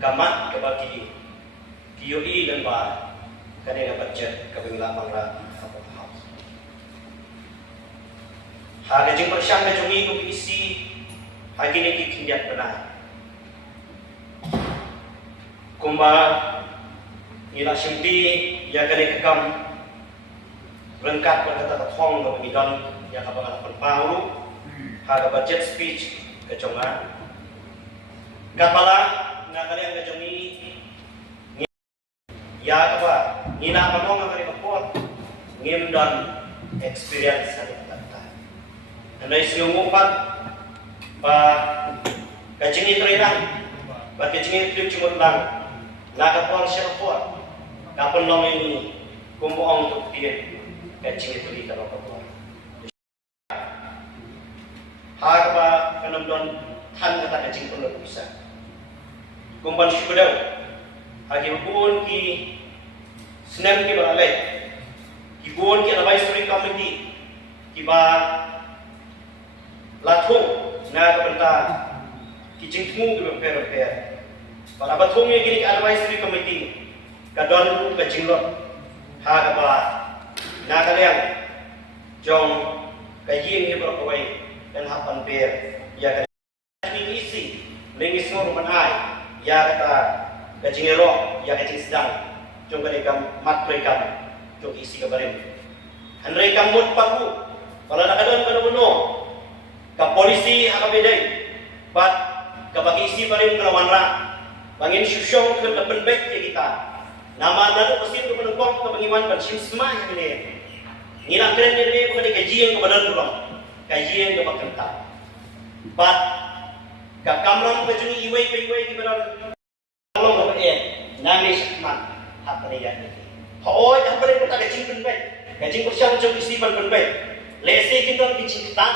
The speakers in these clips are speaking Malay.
kamat kebagi QE dan ba kanina budget kabing lamang ra kapag house. Haga jing persyang na jungi kung isi hagi ni kikindiat benar. Kumba ila simpi ya kani kekam berengkat pada kata thong do midon ya kapag paulu haga budget speech kecongan kapala na kani ang kajungi ya apa ina pamong ang kani mapot ngim don experience sa kata andai sinungupat pa kajungi training ba kajungi trip cumut lang nakapon siya mapot kapon long ini kumuong tuk tiyan kajungi tuli ka mapot harba kanam don tan kata kajing pun bisa kumban syudaw hagi pun ki senam ki balai ki pun ki advisory committee ki ba lathung na kabanta ki jingmu ki repair para bathung ye ki advisory committee kadon ka jinglot ha ka ba na kalian jong kayin ni berkawai dan hapan ber ya ni isi lengis ngor manai ya kata kajingero ya kajing sedang jong kadikam mat rekam jong isi kabarin han rekam mut paku kalau nak adon kanu ka polisi haka bedai bat ka bagi isi barin kelawan ra bangin syusyong ke lepen baik ya kita nama nalu mesin ke penengkong ke bangiman ban sim semah ini ngilang keren ini bukan kajian ke badan turun kajian ke bakenta bat ka kamram kajungi iwai di badan kalau nggak nami sakman hak pendidikan ini. Oh, yang paling kita kacing penbaik, kacing persiang jauh isi penbaik. Lesi kita kacing kita,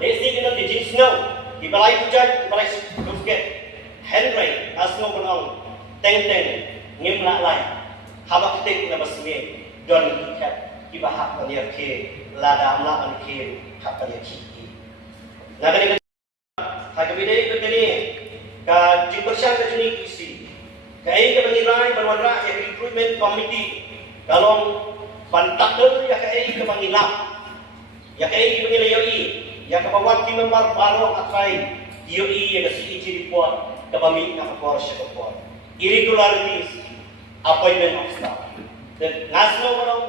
lesi kita kacing snow. Di balai hujan, di balai rusket, Henry, asno penong, teng ngimla lai. Habak kita kita bersih, don kita kita hak pendidikan ke, lada amla pendidikan hak pendidikan ke. Nah, kali hak bidai begini, kacing persiang kacing isi. Kaya ka pangiray banwanra ya recruitment committee kalong pantakol ya kaya ka pangilap ya kaya ka pangilayoi ya kapawat member baro atray DOE ya si CEG report kapamit na kapor siya kapor irregularities appointment of staff dan ngasno barong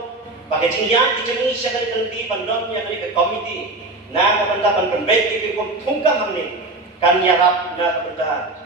pagkajingyan kijingi siya kaniti pandom ya kaniti committee na kapantapan panbait kiti kung tungkang hamnin kanyarap na kapanta